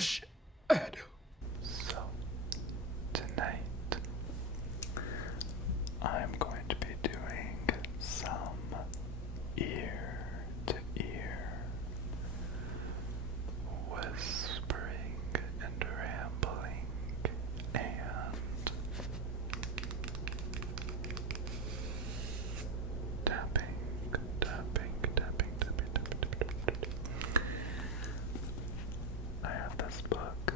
shit. So, tonight, I'm going to be doing some ear to ear whispering and rambling and tapping. I have this book.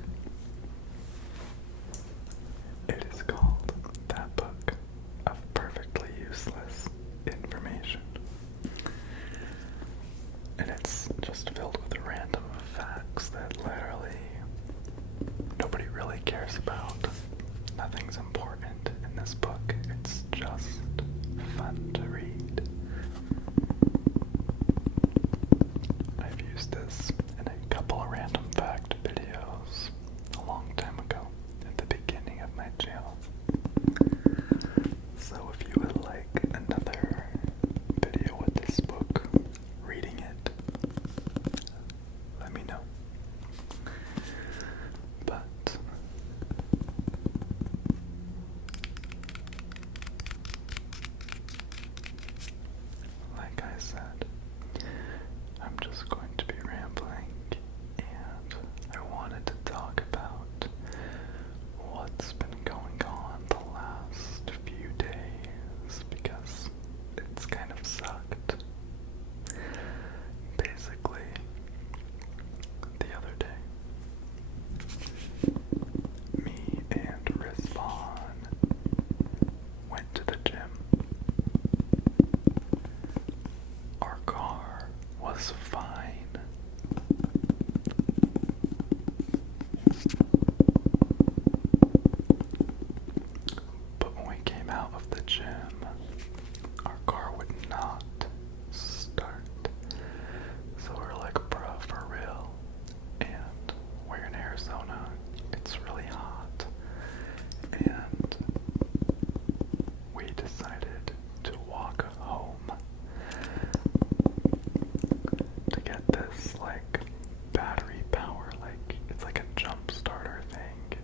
It is called That Book of Perfectly Useless Information. And it's just filled with random facts that literally nobody really cares about. Nothing's important in this book. It's just fun to read. I've used this in a couple of random fact videos a long time ago at the beginning of my channel. So if you would like another video with this book, reading it, let me know. But like I said, I'm just going to be rambling, and I wanted to talk about what's been going on the last few days because it's kind of sucked. Basically, the other day, me and Rizvan went to the gym. Our car was fine. But when we came out of the gym, our car would not start. So we're like, bro, for real. And we're in Arizona. It's really hot. And we decided to walk home to get this like battery power, like it's like a jump starter thing.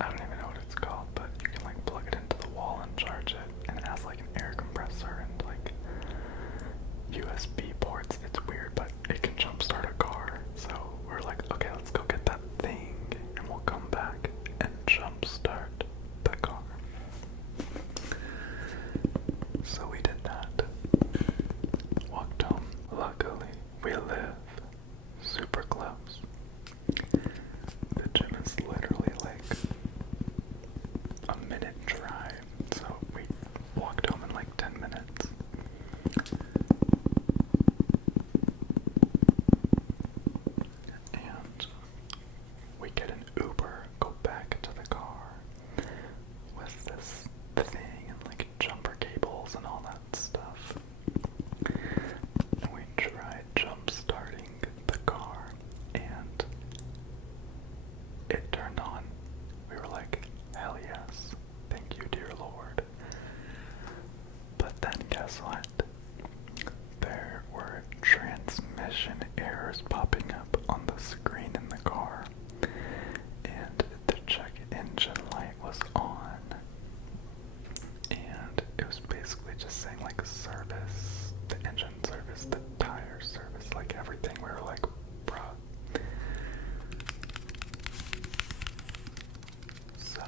I don't even know what it's called, but you can like plug it into the wall and charge it, and it has like an air compressor and like USB ports. It's weird, but it can jump start a car. So we're like, okay, let's go get that thing and we'll come back and jump start the car. So we did that. Walked home. Luckily, we live super close. The gym is literally like a minute drive, so we walked home in like 10 minutes. And we get an Uber, go back to the car with this thing and like jumper cables and all that stuff. And we tried jump starting the car and it turned on. We were like, hell yes, thank you, dear Lord. But then guess what? There were transmission errors popping up on the screen in the car, and the check engine light was on, and it was basically just saying like service, the engine service, the tire service, like everything. We were like, bruh. So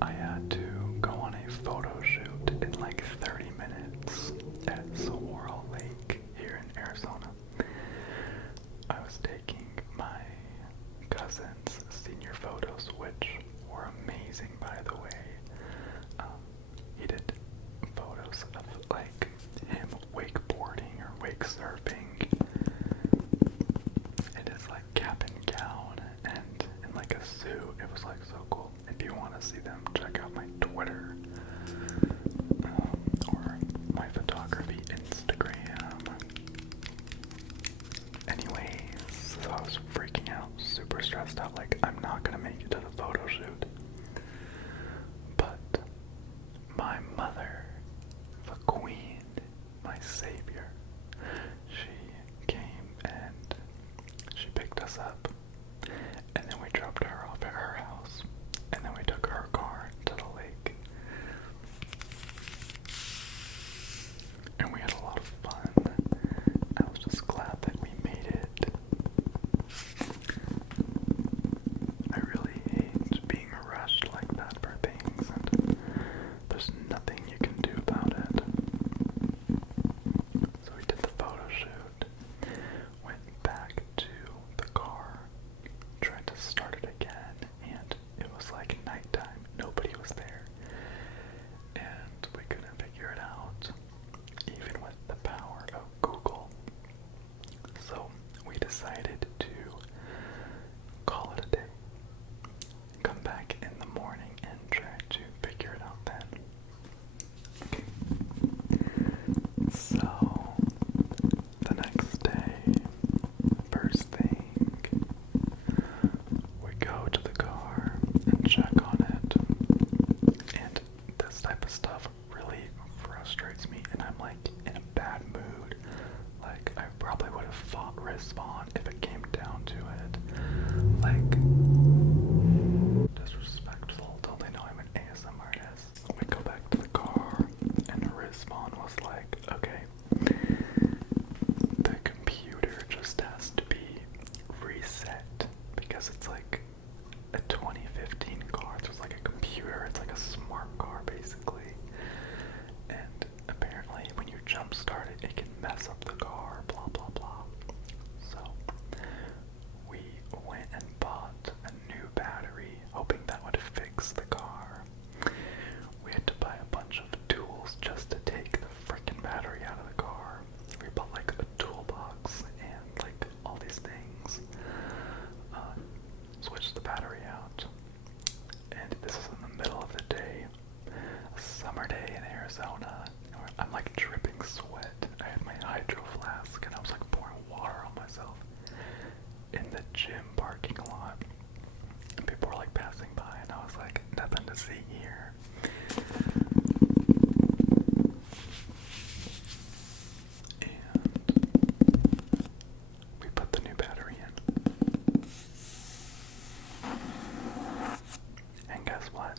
I had to go on a photo shoot in like 30 minutes at Saguaro Lake here in Arizona. I was taking my cousin's senior photos, which were amazing, by the way. He did photos of like him wakeboarding or wake surfing. It is like cap and gown and in like a suit. It was like so cool. If you want to see them, check out my Twitter or my photography Instagram. Anyways, so I was freaking out, super stressed out, like I'm not gonna make it to the photo shoot. But my mother, the queen, my savior, she came and us up. And then we dropped her off at her house. And then we took her car to the lake. And we had a lot of fun. I was just glad that we made it. I really hate being rushed like that for things, and there's nothing you can do about it. So we did the photo shoot, went back to the car, tried to start it again, and it was like nighttime. Nobody was there. And we couldn't figure it out, even with the power of Google. So we decided to call it a day. Come back in the morning and try to figure it out then. So, the next day, first thing, we go to the car and check on it. And this type of stuff really frustrates me, and I'm like in a bad mood. Like, I probably would have fought Respawn if it came down to it. Like, disrespectful. Don't they know I'm an ASMRtist? We go back to the car, and Respawn was like, okay, the computer just has to be reset, because it's like a 2015 car. It's like a computer. It's like a smart car, basically. And apparently when you jump start it, it can mess up the car, blah blah blah. So we went and bought a new battery, hoping that would fix the car. We had to buy a bunch of tools just to take the freaking battery out of the car. We bought like a toolbox and like all these things. Switched the battery out. And this is in the middle of the day, a summer day in Arizona. I'm like dripping sweat. I had my hydro flask and I was like pouring water on myself in the gym parking lot. And people were like passing by, and I was like, nothing to see here. And we put the new battery in. And guess what?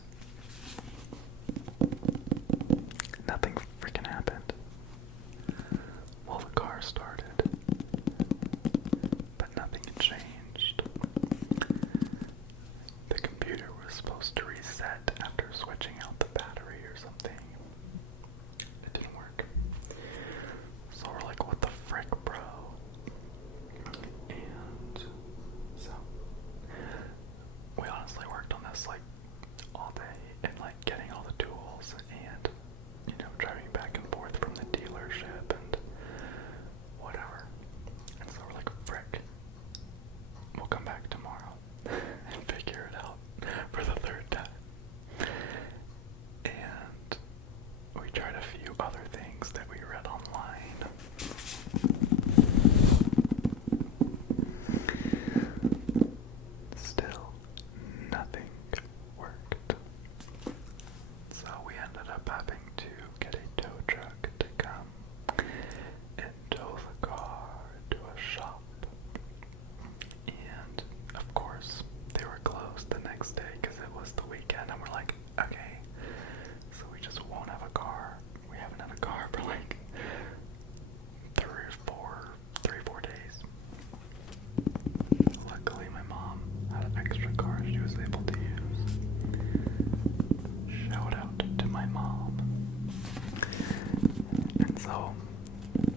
Nothing freaking happened. Well, the car started, but nothing changed. The computer was supposed to reset after switching out the battery or something. It didn't work. So we're like, what the frick, bro? And so we honestly worked on this like all day, and like getting all the tools, and you know, driving back and forth from the dealership and whatever. And so we're like, frick, we'll come back tomorrow and figure it out for the third time. And we tried a few other things that we read online. Still, nothing worked. So we ended up having to get a tow truck to come and tow the car to a shop. And of course, they were closed the next day because it was the weekend, and we're like, okay, so we just won't have a car. We haven't had a car for like three or four days. Luckily, my mom had an extra car she was able to use. Shout out to my mom. And so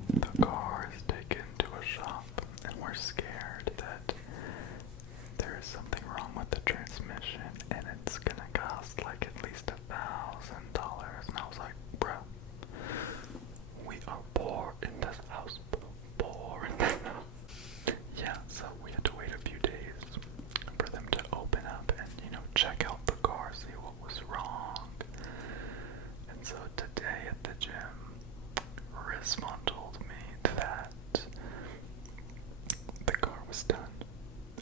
the car is taken to a shop, and we're scared that there is something wrong with the transmission, and it's gonna cost like at least $1,000. And I was like, bruh, we are poor in this house. Poor in this house. Yeah, so we had to wait a few days for them to open up and, you know, check out the car, see what was wrong. And so today at the gym, Rismon told me that the car was done,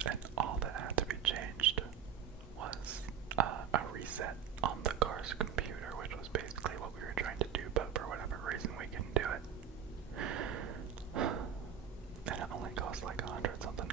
and all that had to be changed was a reset on the car's computer, which was basically what we were trying to do, but for whatever reason we couldn't do it. And it only cost like $100 something.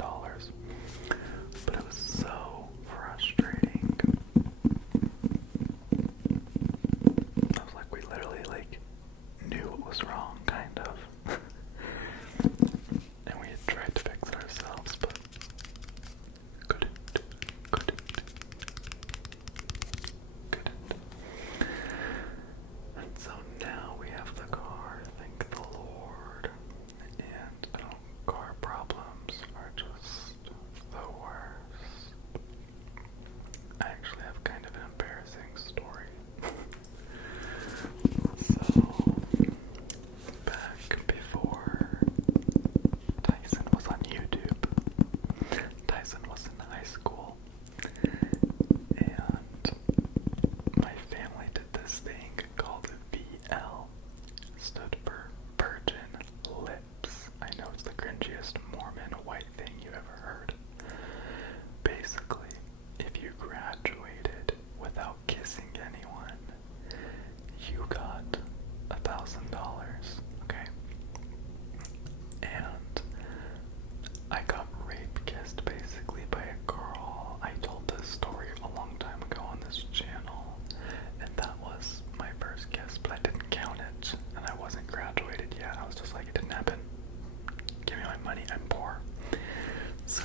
girl, I told this story a long time ago on this channel, and that was my first kiss, but I didn't count it, and I wasn't graduated yet. I was just like, it didn't happen. Give me my money, I'm poor. So,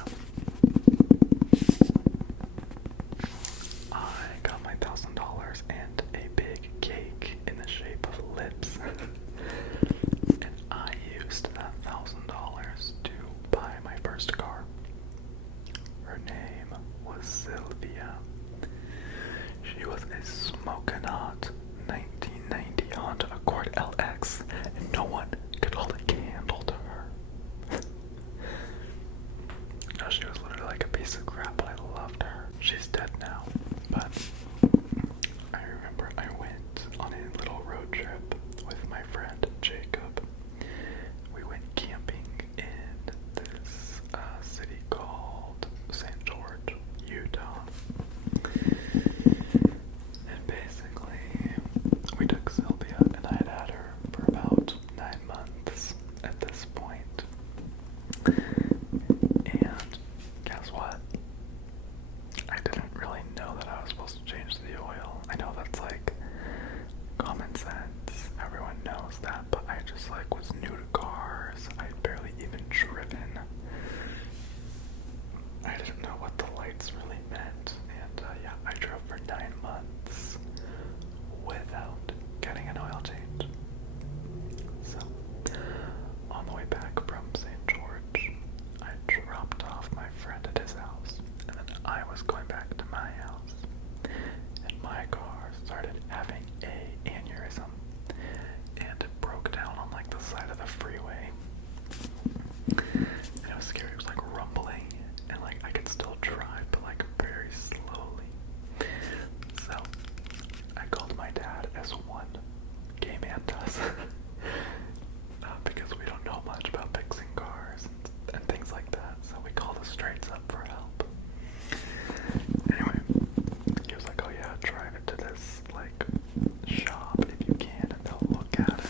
I got my $1,000 and a big cake in the shape of lips. And I used that $1,000 to buy my first car. Her name was Sylvia. She was a smoking hot 1990 Honda Accord LX, and no one could hold a candle to her. No, she was literally like a piece of crap, but I loved her. She's dead now, but I remember I went on a little road trip with my friend Jacob. We went camping in this city called St. George, Utah. And basically, we took Sylvia, and I had her for about 9 months at this point. And guess what? I didn't really know that I was supposed to change the oil. I know that's like common sense. Everyone knows that, but I just like was new to cars. I'd barely even driven. I didn't know what the lights really meant. And yeah, I drove for 9 months without getting an oil change. So, on the way back from St. George, I dropped off my friend at his house, and then I was going back to my house, and my car started having a aneurysm, and it broke down on like the side of the freeway. And it was scary. It was like rumbling, and like I could still drive, but like very slowly. So I called my dad, as one gay man does, because we don't know much about fixing cars and things like that. So we called the straights up for help. Anyway, he was like, "Oh yeah, drive it to this like shop if you can, and they'll look at it."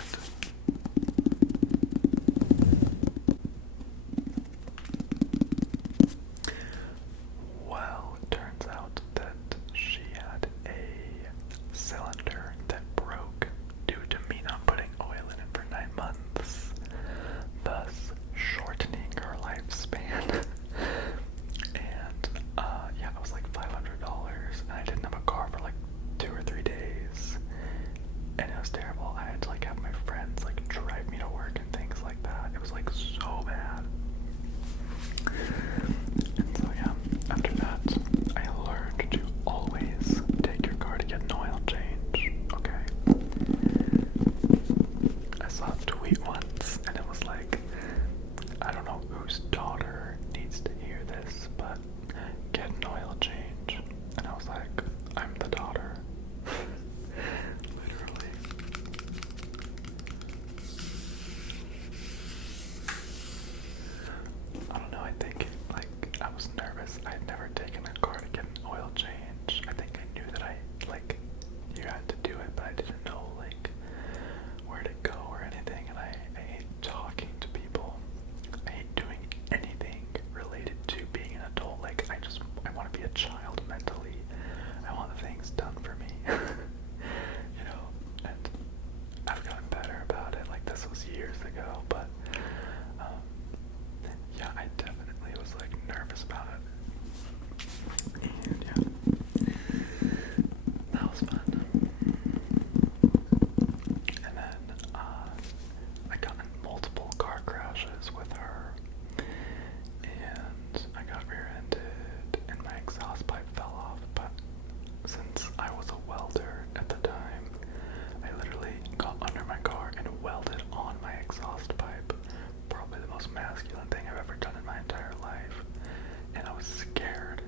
Well, it turns out that she had a cylinder that broke due to me not putting oil in it for 9 months, thus shortening her lifespan. And yeah, it was like $500, and I didn't have a car for like 2 or 3 days, and it was terrible. I had to like have my friends like drive me to work and things like that. It was like so bad. And so yeah, after that, I learned to always take your car to get an oil change, okay? I saw a tweet once, and it was like, I don't know whose daughter needs to hear this, but get an oil change. And I was like, I'm the daughter. Literally. I don't know, I think like I was nervous. I had never taken a car to get an oil change. I think I knew that you had to do it, but I didn't know like where to go or anything. And I hate talking to people. I hate doing anything related to being an adult. Like I want to be a child mentally. I want things done for me. You know, and I've gotten better about it. Like this was years ago, but yeah, I definitely was like nervous about it. And yeah, that was fun. And then I got in multiple car crashes with her, and I got rear-ended, and my exhaust pipe fell off. But since I was a welder at the time, I literally got under my car and welded on my exhaust pipe. Probably the most masculine thing I've ever done in my entire life. And I was scared.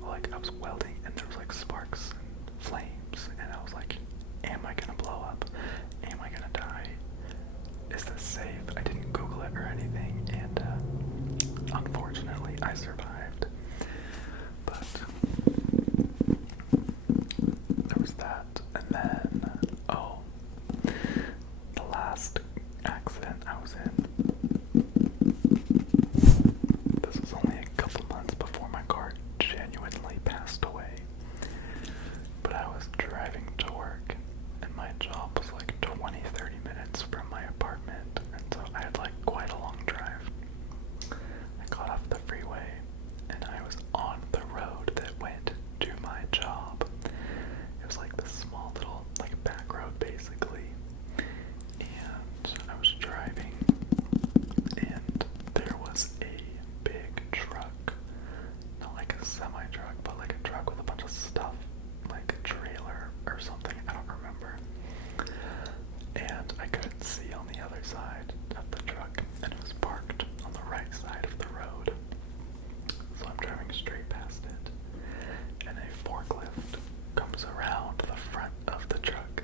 Like I was welding and there was like sparks and flames, and I was like, am I gonna blow up? Am I gonna die? Is this safe? I didn't Google it or anything, and unfortunately I survived. But there was that, and then the last accident I was in, this was only a couple months before my car jammed a semi-truck, but like a truck with a bunch of stuff, like a trailer or something, I don't remember. And I couldn't see on the other side of the truck, and it was parked on the right side of the road. So I'm driving straight past it, and a forklift comes around the front of the truck,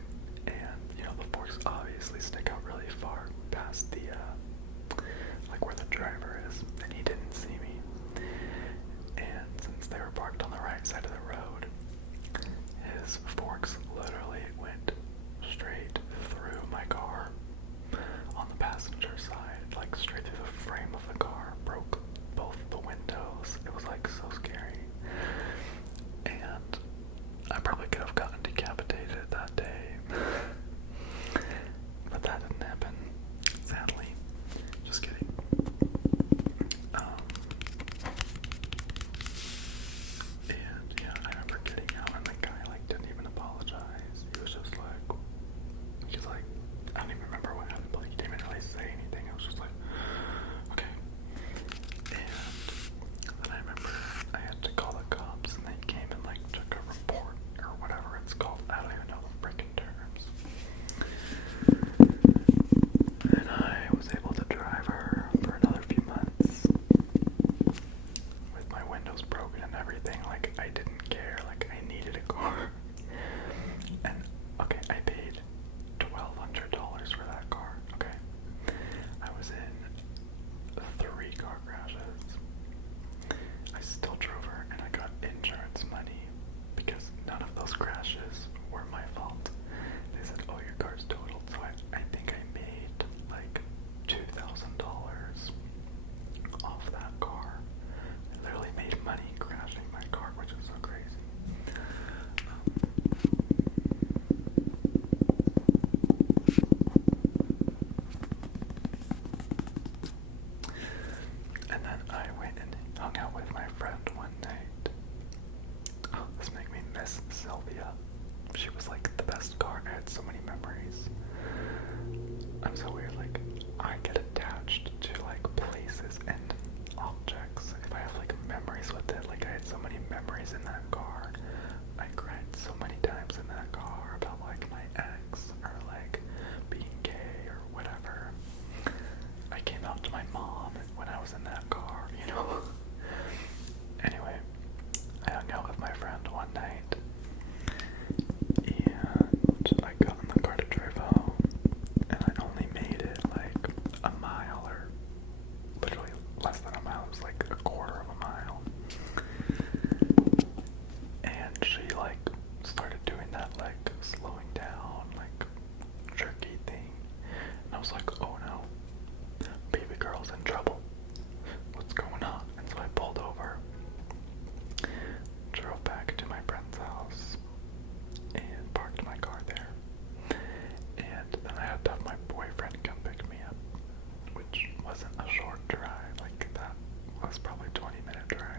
and you know, the forks obviously stick out really far past the like where the driver is, and he didn't see me. And since they were parked on the right side of the road, his forks literally went straight through my car on the passenger side, like straight through the frame of the car, broke both the windows. It was like so scary. And I probably could have gotten decapitated that day. But that didn't happen, sadly. Just kidding. And yeah, I remember getting out and the guy like didn't even apologize. He was just like, he's like, I don't even remember what happened, but he didn't even really say anything. I was just like, okay. And then I remember I had to call the cops, and they came and like took a report or whatever it's called. I don't even know the freaking terms. And I was able to drive her for another few months with my windows broken and everything. Like, I didn't care. Like, I needed a car. And okay, I paid $1,200 for that car. Okay, I was in 3 car crashes. I still drove her, and I got insurance money because none of those crashes were my fault. They said, oh, your car's totaled. So I think I made like $2,000 off that car. I literally made money crashing my car, which is so crazy. And then I went and hung out with my friend one night. Oh, this makes me miss Sylvia. She was like the best car. I had so many memories. I'm so weird. Like, I get attached to like places and objects if I have like memories with it. Like, I had so many memories in that car. I cried so many times in that car about like my ex or like being gay or whatever. I came out to my mom when I was in that car, you know. Anyway, I hung out with my friend one night, and I got in the car to drive home, and I only made it like a mile, or literally less than a mile. It was like a quarter of a mile. And she like started doing that like slowing down, like jerky thing, and I was like, oh no, baby girl's in trouble. What's going on? And so I pulled over, drove back to my friend's house, and parked my car there. And then I had to have my boyfriend come pick me up, which wasn't a short drive. Like, that was probably a 20-minute drive.